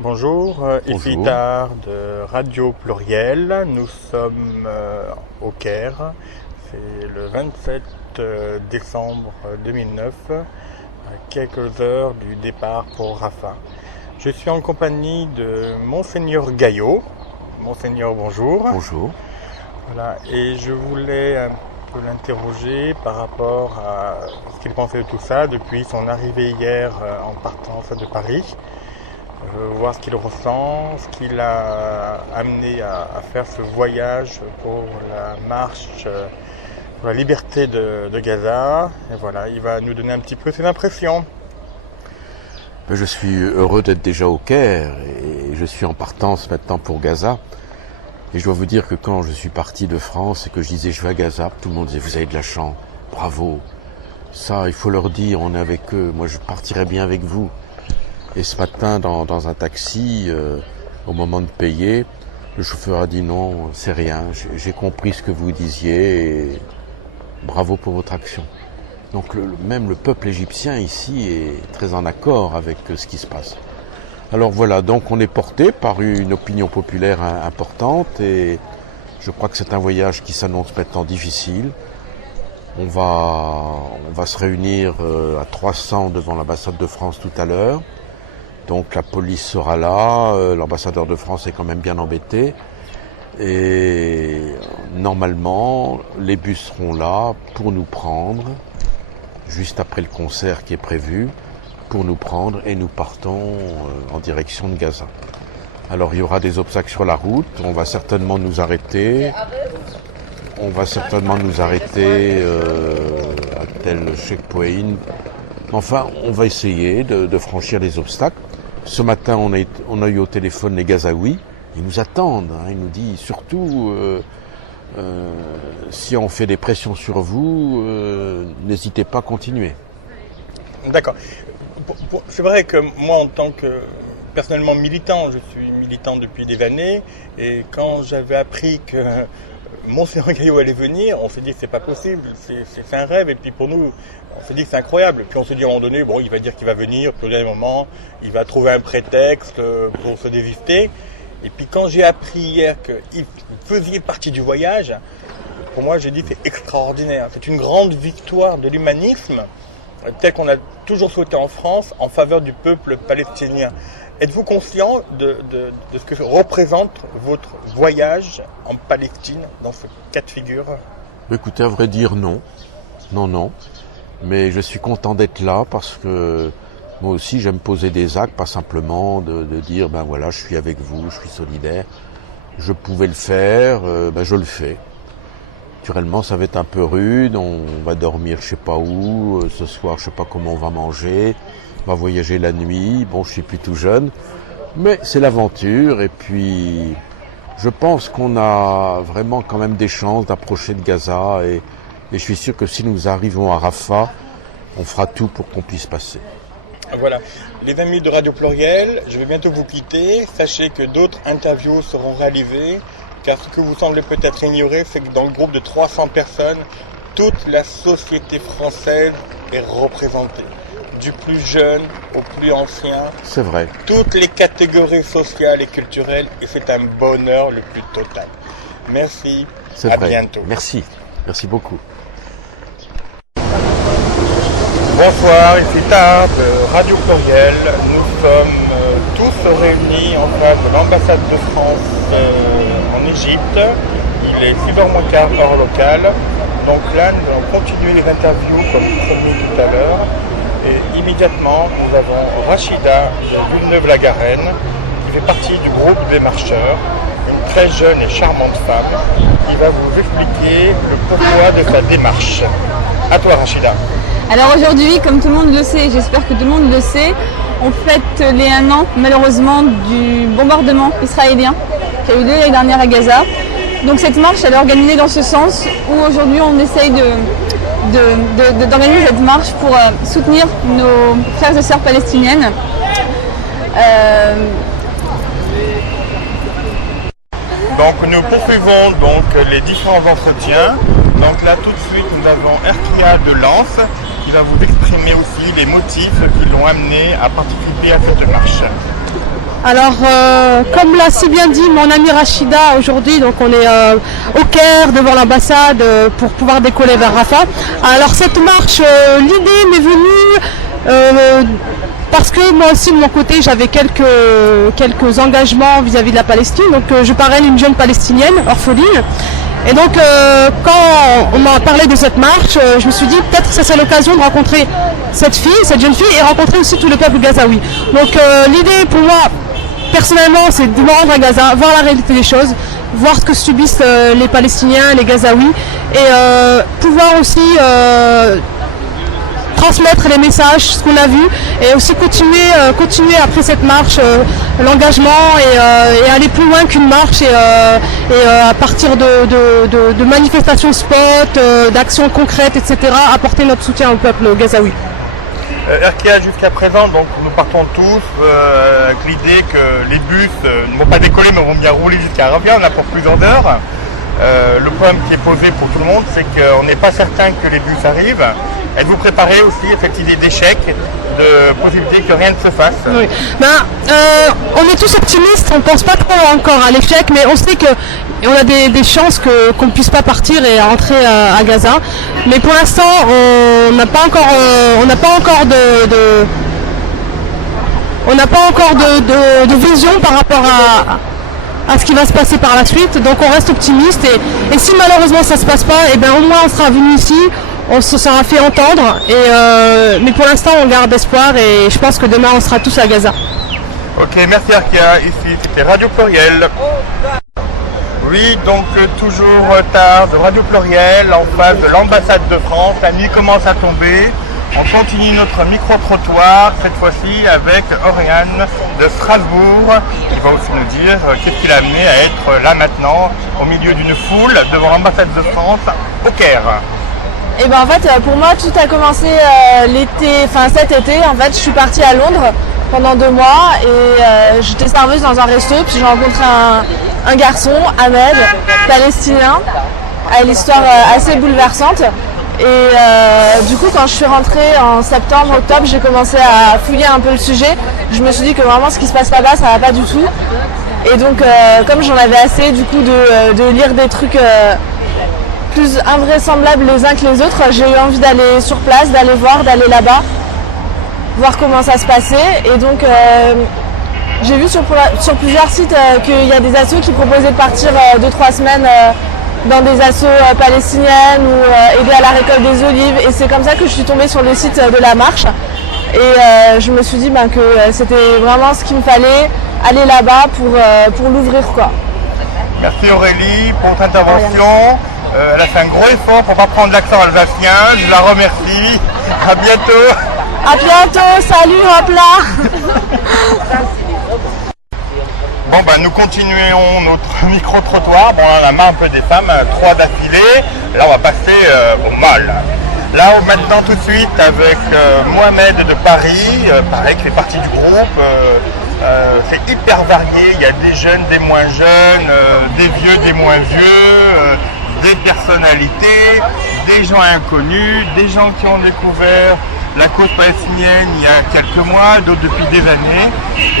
Bonjour, ici Bonjour. Tahar de Radio Pluriel. Nous sommes au Caire. C'est le 27 décembre 2009, à quelques heures du départ pour Rafah. Je suis en compagnie de Monseigneur Gaillot. Monseigneur, bonjour. Bonjour. Voilà, et je voulais un peu l'interroger par rapport à ce qu'il pensait de tout ça depuis son arrivée hier en partance de Paris. Voir ce qu'il ressent, ce qui l'a amené à faire ce voyage pour la marche pour la liberté de Gaza. Et voilà, il va nous donner un petit peu ses impressions. Je suis heureux d'être déjà au Caire et je suis en partance maintenant pour Gaza. Et je dois vous dire que quand je suis parti de France et que je disais je vais à Gaza, tout le monde disait vous avez de la chance, bravo. Ça, il faut leur dire, on est avec eux, moi je partirai bien avec vous. Et ce matin, dans un taxi, au moment de payer, le chauffeur a dit non, c'est rien, j'ai compris ce que vous disiez et bravo pour votre action. Donc même le peuple égyptien ici est très en accord avec ce qui se passe. Alors voilà, donc on est porté par une opinion populaire importante et je crois que c'est un voyage qui s'annonce maintenant difficile. On va se réunir à 300 devant l'ambassade de France tout à l'heure. Donc la police sera là, l'ambassadeur de France est quand même bien embêté. Et normalement, les bus seront là pour nous prendre, juste après le concert qui est prévu, pour nous prendre et nous partons en direction de Gaza. Alors il y aura des obstacles sur la route, on va certainement nous arrêter. À tel checkpoint. Enfin, on va essayer de franchir les obstacles. Ce matin, on a eu au téléphone les Gazaouis. Ils nous attendent. Ils nous disent surtout, si on fait des pressions sur vous, n'hésitez pas à continuer. D'accord. C'est vrai que moi, en tant que personnellement militant, je suis militant depuis des années, et quand j'avais appris que Monseigneur Gaillot allait venir, on s'est dit que c'est pas possible, c'est un rêve, et puis pour nous, on s'est dit que c'est incroyable. Puis on s'est dit à un moment donné, bon, il va dire qu'il va venir, puis au dernier moment, il va trouver un prétexte pour se désister. Et puis quand j'ai appris hier que vous faisiez partie du voyage, pour moi, j'ai dit c'est extraordinaire. C'est une grande victoire de l'humanisme, tel qu'on a toujours souhaité en France, en faveur du peuple palestinien. Êtes-vous conscient de ce que représente votre voyage en Palestine dans ce cas de figure ? Écoutez, à vrai dire, non. Non. Mais je suis content d'être là parce que moi aussi j'aime poser des actes, pas simplement de dire ben voilà, je suis avec vous, je suis solidaire. Je pouvais le faire, je le fais. Naturellement, ça va être un peu rude, on va dormir je sais pas où, ce soir je sais pas comment on va manger, on va voyager la nuit, bon je suis plus tout jeune, mais c'est l'aventure et puis je pense qu'on a vraiment quand même des chances d'approcher de Gaza et je suis sûr que si nous arrivons à Rafah, on fera tout pour qu'on puisse passer. Voilà, les amis de Radio Pluriel, je vais bientôt vous quitter. Sachez que d'autres interviews seront réalisées, car ce que vous semblez peut-être ignorer, c'est que dans le groupe de 300 personnes, toute la société française est représentée. Du plus jeune au plus ancien. C'est vrai. Toutes les catégories sociales et culturelles, et c'est un bonheur le plus total. Merci, à bientôt. Merci beaucoup. Bonsoir, ici Tahar de Radio Pluriel. Nous sommes tous réunis en face de l'ambassade de France en Égypte. Il est 6h15 heure locale. Donc là, nous allons continuer les interviews comme promis tout à l'heure. Et immédiatement, nous avons Rachida de Villeneuve-la-Garenne, qui fait partie du groupe des marcheurs, une très jeune et charmante femme, qui va vous expliquer le pourquoi de sa démarche. À toi, Rachida. Alors aujourd'hui, comme tout le monde le sait, j'espère que tout le monde le sait, on fête les 1 an malheureusement du bombardement israélien qui a eu lieu l'année dernière à Gaza. Donc cette marche elle est organisée dans ce sens où aujourd'hui on essaye d'organiser cette marche pour soutenir nos frères et sœurs palestiniennes. Donc nous poursuivons donc les différents entretiens. Donc là tout de suite nous avons Erkia de Lens qui va vous exprimer aussi les motifs qui l'ont amené à participer à cette marche. Alors, comme l'a si bien dit mon ami Rachida aujourd'hui, donc on est au Caire devant l'ambassade pour pouvoir décoller vers Rafah. Alors cette marche, l'idée m'est venue parce que moi aussi de mon côté j'avais quelques engagements vis-à-vis de la Palestine. Donc je parraine une jeune palestinienne orpheline. Et donc quand on m'a parlé de cette marche, je me suis dit peut-être que ça serait l'occasion de rencontrer cette jeune fille et rencontrer aussi tout le peuple gazaoui. Donc l'idée pour moi personnellement c'est de me rendre à Gaza, voir la réalité des choses, voir ce que subissent les Palestiniens, les Gazaouis et pouvoir aussi transmettre les messages, ce qu'on a vu et aussi continuer après cette marche l'engagement et aller plus loin qu'une marche et à partir de manifestations spot, d'actions concrètes, etc. apporter notre soutien au peuple gazaoui. Erkia, jusqu'à présent, donc nous partons tous avec l'idée que les bus ne vont pas décoller mais vont bien rouler jusqu'à Rafah, on a pour plusieurs heures. Le problème qui est posé pour tout le monde, c'est qu'on n'est pas certain que les bus arrivent. Êtes-vous préparé aussi à cette idée d'échec, de possibilité que rien ne se fasse? Oui. On est tous optimistes, on ne pense pas trop encore à l'échec, mais on sait qu'on a des chances qu'on ne puisse pas partir et rentrer à Gaza. Mais pour l'instant, on n'a pas encore de vision par rapport à ce qui va se passer par la suite. Donc on reste optimiste et si malheureusement ça ne se passe pas, et au moins on sera venu ici. On se sera fait entendre, mais pour l'instant on garde espoir et je pense que demain on sera tous à Gaza. Ok, merci Erkia, ici c'était Radio Pluriel. Oui, donc toujours retard de Radio Pluriel en face de l'ambassade de France, la nuit commence à tomber. On continue notre micro-trottoir, cette fois-ci avec Oriane de Strasbourg, qui va aussi nous dire qu'est-ce qui l'a amené à être là maintenant, au milieu d'une foule, devant l'ambassade de France, au Caire. Et en fait pour moi tout a commencé cet été. En fait je suis partie à Londres pendant 2 mois et j'étais serveuse dans un resto, puis j'ai rencontré un garçon, Ahmed, palestinien, à l'histoire assez bouleversante. Et du coup quand je suis rentrée en septembre, octobre, j'ai commencé à fouiller un peu le sujet. Je me suis dit que vraiment ce qui se passe là-bas ça va pas du tout. Et donc comme j'en avais assez du coup de lire des trucs plus invraisemblables les uns que les autres, j'ai eu envie d'aller sur place, d'aller d'aller là-bas, voir comment ça se passait. Et donc j'ai vu sur plusieurs sites qu'il y a des assos qui proposaient de partir 2-3 semaines dans des assos palestiniennes ou aider à la récolte des olives. Et c'est comme ça que je suis tombée sur le site de la marche. Et je me suis dit que c'était vraiment ce qu'il me fallait, aller là-bas pour l'ouvrir quoi. Merci Aurélie pour votre intervention. Elle a fait un gros effort pour ne pas prendre l'accent alsacien. Je la remercie. À bientôt. À bientôt. Salut, hop là. Bon, nous continuons notre micro-trottoir. Bon, on en a marre un peu des femmes, 3 d'affilée. Là, on va passer au mâle. Là, maintenant, tout de suite, avec Mohamed de Paris, pareil, qui fait partie du groupe. C'est hyper varié. Il y a des jeunes, des moins jeunes, des vieux, des moins vieux. Des personnalités, des gens inconnus, des gens qui ont découvert la cause palestinienne il y a quelques mois, d'autres depuis des années.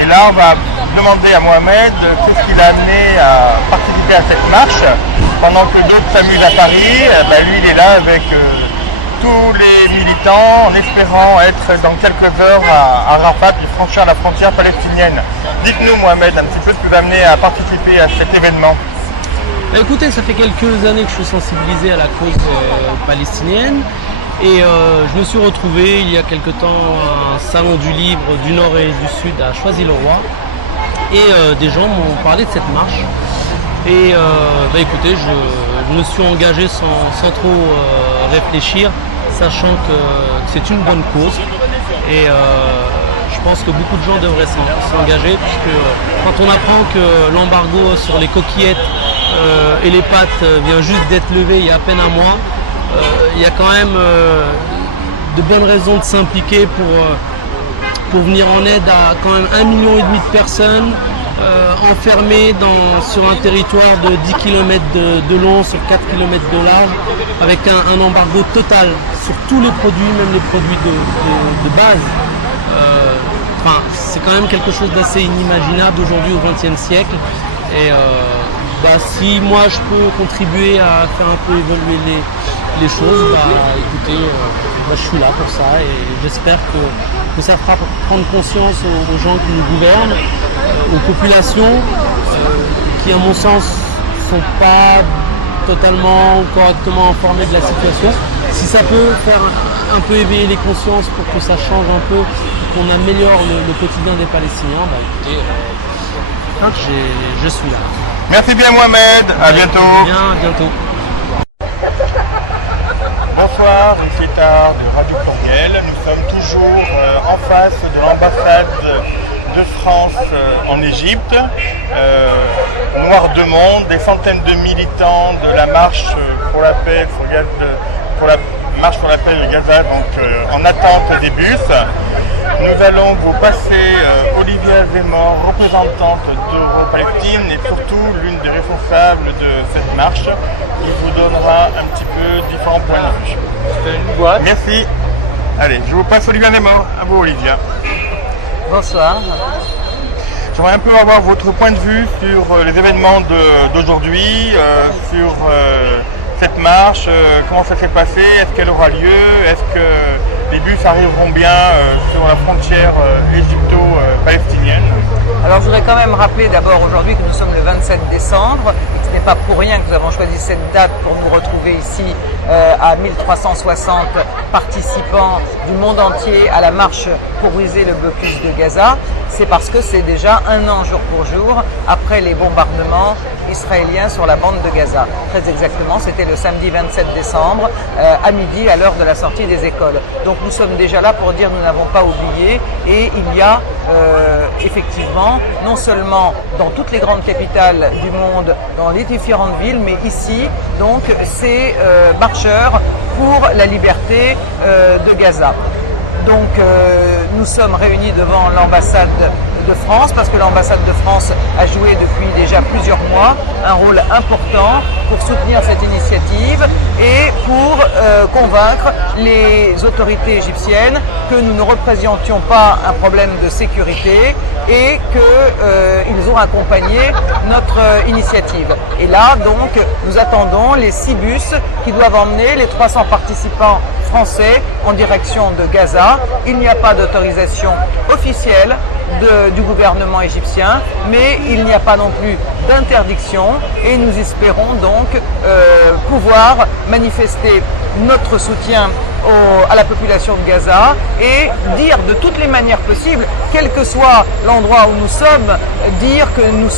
Et là, on va demander à Mohamed qu'est-ce qui l'a amené à participer à cette marche, pendant que d'autres s'amusent à Paris. Lui, il est là avec tous les militants, en espérant être dans quelques heures à Rafah, puis franchir la frontière palestinienne. Dites-nous, Mohamed, un petit peu ce qui vous a amené à participer à cet événement. Écoutez, ça fait quelques années que je suis sensibilisé à la cause palestinienne et je me suis retrouvé il y a quelque temps à un salon du livre du Nord et du Sud à Choisy-le-Roi et des gens m'ont parlé de cette marche et écoutez, je me suis engagé sans trop réfléchir, sachant que c'est une bonne cause et je pense que beaucoup de gens devraient s'engager puisque quand on apprend que l'embargo sur les coquillettes et les pâtes vient juste d'être levé il y a à peine un mois, il y a quand même de bonnes raisons de s'impliquer pour venir en aide à quand même 1,5 million de personnes enfermées sur un territoire de 10 km de long, sur 4 km de large, avec un embargo total sur tous les produits, même les produits de base. c'est quand même quelque chose d'assez inimaginable aujourd'hui au XXe siècle. Et si moi je peux contribuer à faire un peu évoluer les choses, écoutez, je suis là pour ça et j'espère que ça fera prendre conscience aux gens qui nous gouvernent, aux populations qui à mon sens ne sont pas totalement ou correctement informées de la situation. Si ça peut faire un peu éveiller les consciences pour que ça change un peu, qu'on améliore le quotidien des Palestiniens, écoutez, je suis là. Merci bien Mohamed, à bientôt. Bien, à bientôt. Bonsoir, ici Tard de Radio Pluriel. Nous sommes toujours en face de l'ambassade de France en Égypte. Noir de monde, des centaines de militants de la marche pour la paix, pour la marche pour la paix de Gaza, donc en attente des bus. Nous allons vous passer Olivia Zemmour, représentante d'Euro-Palestine et surtout l'une des responsables de cette marche, qui vous donnera un petit peu différents points de vue. Une boîte. Merci. Allez, je vous passe Olivia Zemmour. À vous Olivia. Bonsoir. J'aimerais un peu avoir votre point de vue sur les événements d'aujourd'hui, sur cette marche, comment ça s'est passé, est-ce qu'elle aura lieu, est-ce que les bus arriveront bien sur la frontière égypto-palestinienne. Alors je voudrais quand même rappeler d'abord aujourd'hui que nous sommes le 27 décembre et que ce n'est pas pour rien que nous avons choisi cette date pour nous retrouver ici à 1360 participants du monde entier à la marche pour briser le blocus de Gaza. C'est parce que c'est déjà un an jour pour jour après les bombardements israéliens sur la bande de Gaza. Très exactement, c'était le samedi 27 décembre à midi à l'heure de la sortie des écoles. Donc nous sommes déjà là pour dire nous n'avons pas oublié et il y a effectivement non seulement dans toutes les grandes capitales du monde, dans les différentes villes, mais ici donc ces marcheurs pour la liberté de Gaza. Donc nous sommes réunis devant l'ambassade de France parce que l'ambassade de France a joué depuis déjà plusieurs mois un rôle important pour soutenir cette initiative et pour convaincre les autorités égyptiennes que nous ne représentions pas un problème de sécurité et qu'ils ont accompagné notre initiative. Et là, donc, nous attendons les 6 bus qui doivent emmener les 300 participants français en direction de Gaza. Il n'y a pas d'autorisation officielle du gouvernement égyptien, mais il n'y a pas non plus d'interdiction et nous espérons donc pouvoir manifester notre soutien à la population de Gaza et dire de toutes les manières possibles, quel que soit l'endroit où nous sommes, dire que nous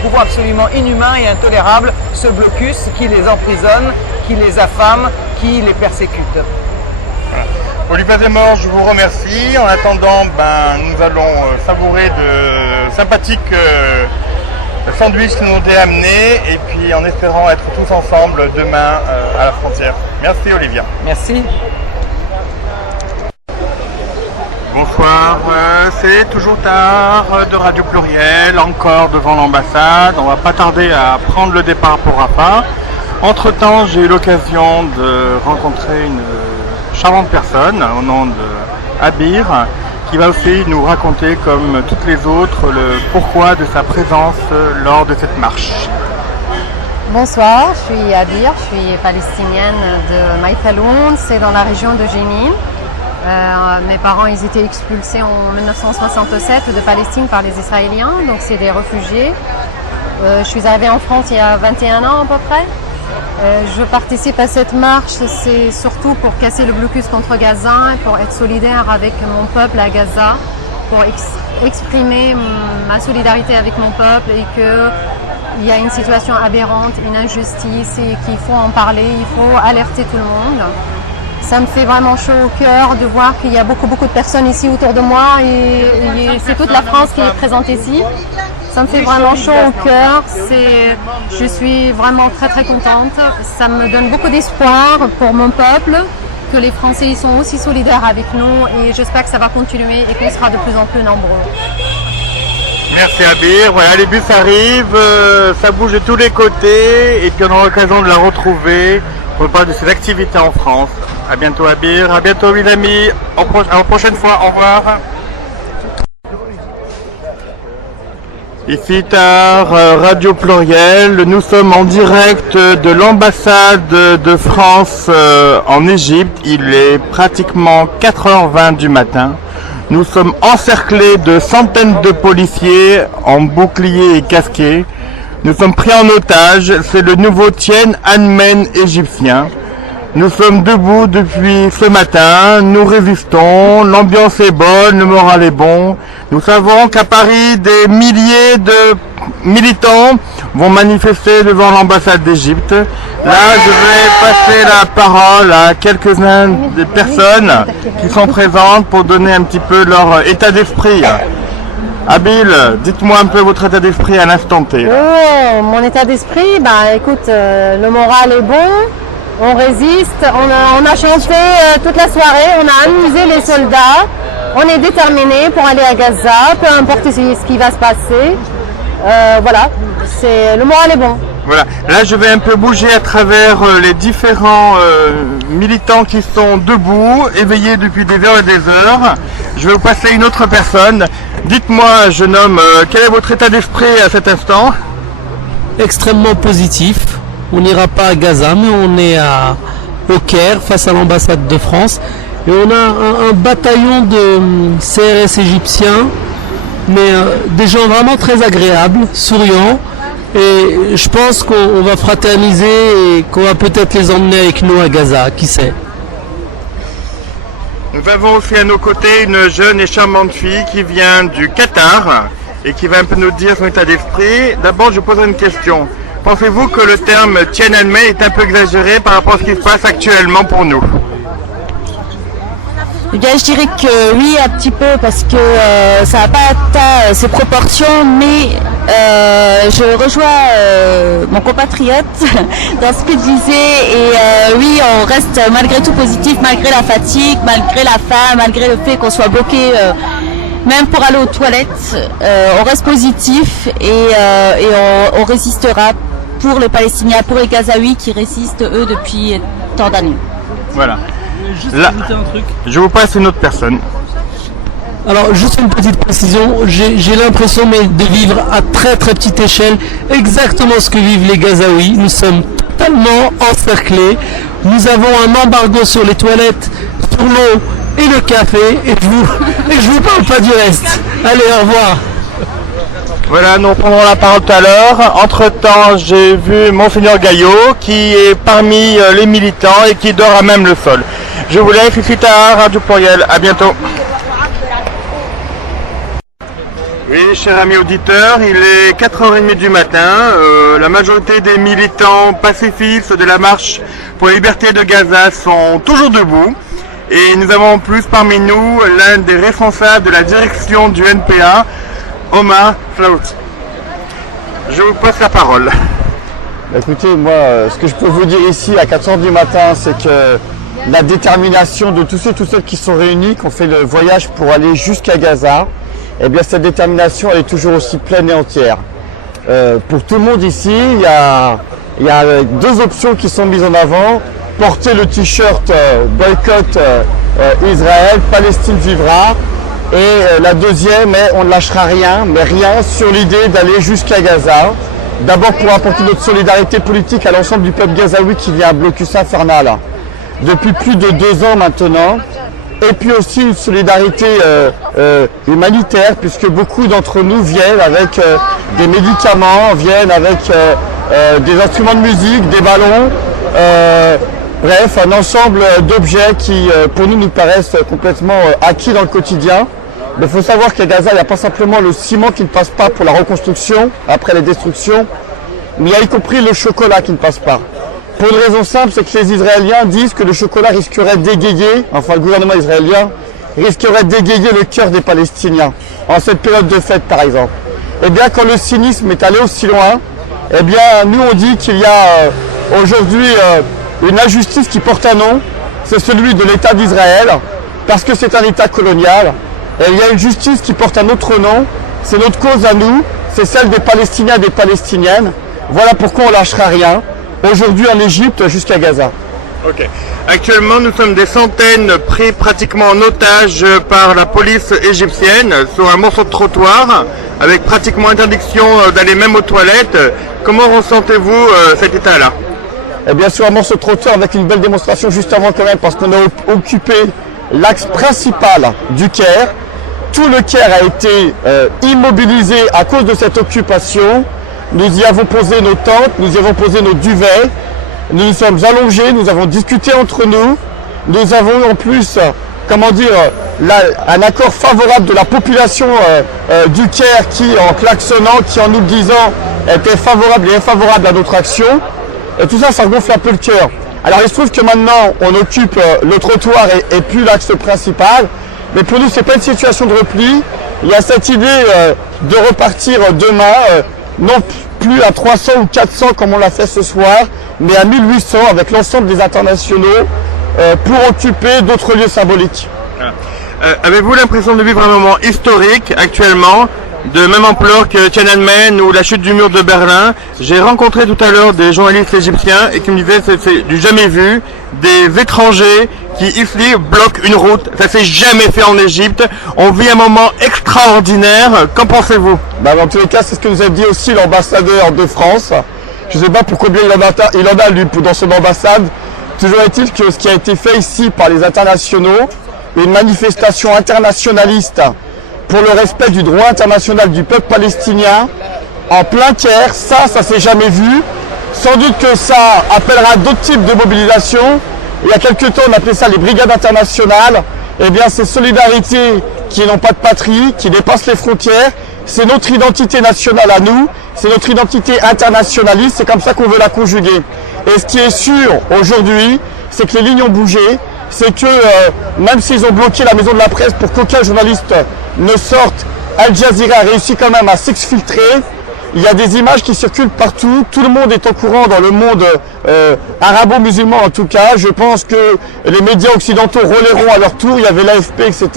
trouvons absolument inhumain et intolérable ce blocus qui les emprisonne, qui les affame, qui les persécute. Voilà. Olivia Zemmour, je vous remercie. En attendant, nous allons savourer de sympathiques sandwichs qui nous ont été amenés et puis en espérant être tous ensemble demain à la frontière. Merci Olivia. Merci. Bonsoir, c'est toujours Tard de Radio Pluriel, encore devant l'ambassade. On va pas tarder à prendre le départ pour Rafah. Entre-temps, j'ai eu l'occasion de rencontrer une charmante personne au nom de Abir, qui va aussi nous raconter, comme toutes les autres, le pourquoi de sa présence lors de cette marche. Bonsoir, je suis Abir, je suis palestinienne de Maïtaloun, c'est dans la région de Jénine. Mes parents ils étaient expulsés en 1967 de Palestine par les Israéliens, donc c'est des réfugiés. Je suis arrivée en France il y a 21 ans à peu près. Je participe à cette marche, c'est surtout pour casser le blocus contre Gaza, pour être solidaire avec mon peuple à Gaza, pour exprimer ma solidarité avec mon peuple et qu'il y a une situation aberrante, une injustice et qu'il faut en parler, il faut alerter tout le monde. Ça me fait vraiment chaud au cœur de voir qu'il y a beaucoup de personnes ici autour de moi et c'est toute la France qui est présente ici. Ça me fait vraiment chaud au cœur, je suis vraiment très contente. Ça me donne beaucoup d'espoir pour mon peuple, que les Français ils sont aussi solidaires avec nous et j'espère que ça va continuer et qu'on sera de plus en plus nombreux. Merci Abir, voilà les bus arrivent, ça bouge de tous les côtés et puis on aura l'occasion de la retrouver pour parler de ses activités en France. À bientôt Abir, à bientôt mes amis, à la prochaine fois, au revoir. Ici Tahar, Radio Pluriel. Nous sommes en direct de l'ambassade de France en Égypte. Il est pratiquement 4h20 du matin. Nous sommes encerclés de centaines de policiers en boucliers et casqués. Nous sommes pris en otage. C'est le nouveau Tiananmen égyptien. Nous sommes debout depuis ce matin, nous résistons, l'ambiance est bonne, le moral est bon. Nous savons qu'à Paris, des milliers de militants vont manifester devant l'ambassade d'Égypte. Là, je vais passer la parole à quelques-unes des personnes qui sont présentes pour donner un petit peu leur état d'esprit. Abil, dites-moi un peu votre état d'esprit à l'instant T. Oh, mon état d'esprit, écoute, le moral est bon. On résiste, on a chanté toute la soirée, on a amusé les soldats, on est déterminés pour aller à Gaza, peu importe ce qui va se passer. Voilà, le moral est bon. Voilà, là je vais un peu bouger à travers les différents militants qui sont debout, éveillés depuis des heures et des heures. Je vais vous passer une autre personne. Dites-moi, jeune homme, quel est votre état d'esprit à cet instant? Extrêmement positif. On n'ira pas à Gaza, mais on est au Caire, face à l'ambassade de France. Et on a un bataillon de CRS égyptiens, mais des gens vraiment très agréables, souriants. Et je pense qu'on va fraterniser et qu'on va peut-être les emmener avec nous à Gaza, qui sait. Nous avons aussi à nos côtés une jeune et charmante fille qui vient du Qatar et qui va un peu nous dire son état d'esprit. D'abord, je poserai une question. Pensez-vous que le terme Tiananmen est un peu exagéré par rapport à ce qui se passe actuellement pour nous? Eh bien, je dirais que oui, un petit peu, parce que ça n'a pas atteint ses proportions, mais je rejoins mon compatriote dans ce qu'il disait, et oui, on reste malgré tout positif, malgré la fatigue, malgré la faim, malgré le fait qu'on soit bloqué, même pour aller aux toilettes, on reste positif et on résistera pour les Palestiniens, pour les Gazaouis qui résistent, eux, depuis tant d'années. Voilà. Juste Là, ajouter un truc. je vous passe une autre personne. Alors, juste une petite précision, j'ai l'impression de vivre à très très petite échelle exactement ce que vivent les Gazaouis. Nous sommes totalement encerclés. Nous avons un embargo sur les toilettes, sur l'eau et le café, et je vous parle pas du reste. Allez, au revoir. Voilà, nous reprendrons la parole tout à l'heure. Entre-temps, j'ai vu Monseigneur Gaillot qui est parmi les militants et qui dort à même le sol. Je vous laisse ici à Radio Pluriel. À bientôt. Oui, chers amis auditeurs, il est 4h30 du matin. La majorité des militants pacifistes de la marche pour la liberté de Gaza sont toujours debout. Et nous avons en plus parmi nous l'un des responsables de la direction du NPA, Omar Flaout. Je vous passe la parole. Écoutez, moi, ce que je peux vous dire ici à 4h du matin, c'est que la détermination de tous ceux et toutes celles qui sont réunis, qui ont fait le voyage pour aller jusqu'à Gaza, eh bien cette détermination, elle est toujours aussi pleine et entière. Pour tout le monde ici, il y a deux options qui sont mises en avant. Porter le t-shirt boycott Israël, Palestine vivra. Et la deuxième est on ne lâchera rien, mais rien sur l'idée d'aller jusqu'à Gaza. D'abord pour apporter notre solidarité politique à l'ensemble du peuple gazaoui qui vit un blocus infernal depuis plus de 2 ans maintenant. Et puis aussi une solidarité humanitaire, puisque beaucoup d'entre nous viennent avec des médicaments, viennent avec des instruments de musique, des ballons, bref, un ensemble d'objets qui pour nous paraissent complètement acquis dans le quotidien. Mais il faut savoir qu'à Gaza, il n'y a pas simplement le ciment qui ne passe pas pour la reconstruction après les destructions, mais il y a y compris le chocolat qui ne passe pas. Pour une raison simple, c'est que les Israéliens disent que le chocolat risquerait d'égayer, enfin le gouvernement israélien risquerait d'égayer le cœur des Palestiniens, en cette période de fête par exemple. Et bien quand le cynisme est allé aussi loin, eh bien nous on dit qu'il y a aujourd'hui une injustice qui porte un nom, c'est celui de l'État d'Israël, parce que c'est un État colonial. Et il y a une justice qui porte un autre nom, c'est notre cause à nous, c'est celle des Palestiniens et des Palestiniennes. Voilà pourquoi on ne lâchera rien, aujourd'hui en Égypte jusqu'à Gaza. Ok. Actuellement, nous sommes des centaines pris pratiquement en otage par la police égyptienne sur un morceau de trottoir avec pratiquement interdiction d'aller même aux toilettes. Comment ressentez-vous cet état-là? Et bien sûr, un morceau de trottoir avec une belle démonstration juste avant quand même, parce qu'on a occupé l'axe principal du Caire. Tout le Caire a été immobilisé à cause de cette occupation. Nous y avons posé nos tentes, nous y avons posé nos duvets, nous nous sommes allongés, nous avons discuté entre nous. Nous avons en plus, comment dire, un accord favorable de la population du Caire qui, en klaxonnant, qui en nous le disant, était favorable et infavorable à notre action. Et tout ça, ça gonfle un peu le cœur. Alors il se trouve que maintenant, on occupe le trottoir et plus l'axe principal. Mais pour nous, ce n'est pas une situation de repli. Il y a cette idée de repartir demain, non plus à 300 ou 400 comme on l'a fait ce soir, mais à 1800 avec l'ensemble des internationaux pour occuper d'autres lieux symboliques. Avez-vous l'impression de vivre un moment historique actuellement, de même ampleur que Tiananmen ou la chute du mur de Berlin? J'ai rencontré tout à l'heure des journalistes égyptiens et qui me disaient que c'est du jamais vu, des étrangers qui ici bloquent une route. Ça s'est jamais fait en Égypte. On vit un moment extraordinaire. Qu'en pensez-vous? Dans tous les cas, c'est ce que nous a dit aussi l'ambassadeur de France. Je ne sais pas pour combien il en a lui dans son ambassade. Toujours est-il que ce qui a été fait ici par les internationaux, une manifestation internationaliste pour le respect du droit international du peuple palestinien en plein Caire, ça s'est jamais vu. Sans doute que ça appellera d'autres types de mobilisation. Il y a quelques temps, on appelait ça les brigades internationales. Eh bien, c'est solidarité qui n'ont pas de patrie, qui dépasse les frontières. C'est notre identité nationale à nous, c'est notre identité internationaliste, c'est comme ça qu'on veut la conjuguer. Et ce qui est sûr aujourd'hui, c'est que les lignes ont bougé, c'est que même s'ils ont bloqué la maison de la presse pour qu'aucun journaliste ne sorte, Al Jazeera a réussi quand même à s'exfiltrer. Il y a des images qui circulent partout, tout le monde est au courant dans le monde arabo-musulman en tout cas. Je pense que les médias occidentaux relayeront à leur tour, il y avait l'AFP, etc.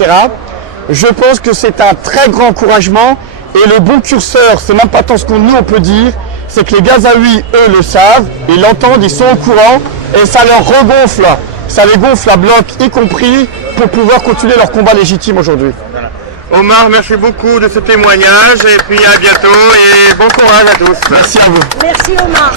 Je pense que c'est un très grand encouragement et le bon curseur, c'est même pas tant ce qu'on nous on peut dire, c'est que les Gazaouis, eux, le savent, ils l'entendent, ils sont au courant et ça leur regonfle, ça les gonfle à bloc, y compris pour pouvoir continuer leur combat légitime aujourd'hui. Voilà. Omar, merci beaucoup de ce témoignage et puis à bientôt et bon courage à tous. Merci à vous. Merci Omar.